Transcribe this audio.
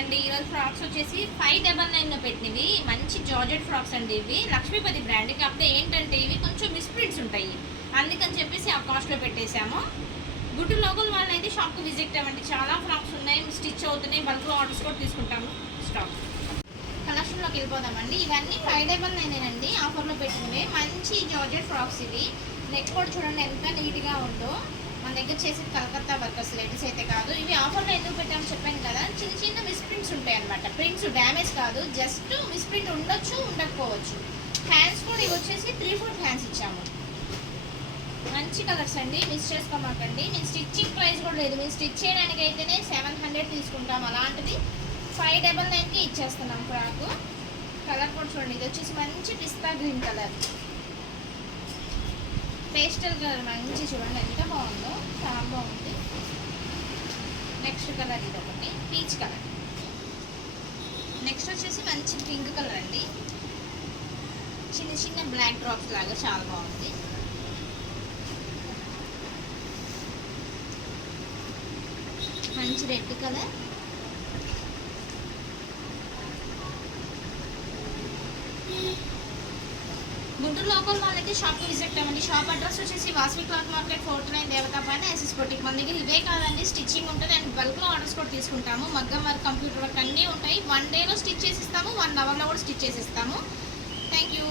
అండి. ఈరోజు ఫ్రాక్స్ వచ్చేసి 599 పెట్టినవి మంచి జార్జెట్ ఫ్రాక్స్ అండి. ఇవి లక్ష్మీపతి బ్రాండ్. కాకపోతే ఏంటంటే ఇవి కొంచెం మిస్ప్రింట్స్ ఉంటాయి, అందుకని చెప్పేసి ఆ కాస్ట్లో పెట్టేశాము. గుడ్డు లోకల్ వాళ్ళని అయితే షాప్కి విజిట్ అవ్వండి. చాలా ఫ్రాక్స్ ఉన్నాయి, స్టిచ్ అవుతున్నాయి, బల్క్లో ఆర్డర్స్ కూడా తీసుకుంటాము. స్టాక్ కలెక్షన్లోకి వెళ్ళిపోదామండి. ఇవన్నీ 599 అండి, ఆఫర్లో పెట్టినవి. మంచి జార్జెట్ ఫ్రాక్స్ ఇవి. నెక్ కూడా చూడండి ఎంత నీట్గా ఉందో. మన దగ్గర చేసేది కలకత్తా వర్కర్స్, లేడీస్ అయితే కాదు. ఇవి ఆఫర్లో ఎందుకు పెట్టామని చెప్పాను కదా, చిన్న చిన్న మిస్ప్రింట్స్ ఉంటాయి అనమాట. ప్రింట్స్ డ్యామేజ్ కాదు, జస్ట్ మిస్ప్రింట్ ఉండొచ్చు, ఉండకపోవచ్చు. హ్యాండ్స్ కూడా ఇవి వచ్చేసి 3/4 హ్యాండ్స్ ఇచ్చాము. మంచి కలర్స్ అండి, మిస్ చేసుకోమాకండి. నేను స్టిచ్చింగ్ ప్రైస్ కూడా లేదు, మేము స్టిచ్ చేయడానికి అయితేనే 700 తీసుకుంటాం. అలాంటిది 599కి ఇచ్చేస్తున్నాం ఫ్రాక్. కలర్ కూడా చూడండి, ఇది వచ్చేసి మంచి పిస్తా గ్రీన్ కలర్, పేస్టల్ కలర్. మంచి చూడండి ఎంత బాగుందో, చాలా బాగుంది. నెక్స్ట్ కలర్ ఇది ఒకటి పీచ్ కలర్. నెక్స్ట్ వచ్చేసి మంచి పింక్ కలర్ అండి, చిన్న చిన్న బ్లాక్ డ్రాప్స్ లాగా చాలా బాగుంది. మంచి రెడ్ కలర్, గుంటూరు లోకల్ వాళ్ళకి షాప్కి విజిట్ అవ్వండి. షాప్ అడ్రస్ వచ్చేసి Vasavi cloth market 4th line దేవతా పైన ఎస్ఎస్ బొటిక్. మన దగ్గర ఇవే కాదండి, స్టిచ్చింగ్ ఉంటుంది అండ్ బల్క్లో ఆర్డర్స్ కూడా తీసుకుంటాము. మగ్గం వర్క్, కంప్యూటర్ వర్క్ అన్నీ ఉంటాయి. 1 డేలో స్టిచ్ చేసి ఇస్తాము, 1 అవర్లో కూడా స్టిచ్ చేసి ఇస్తాము. Thank you.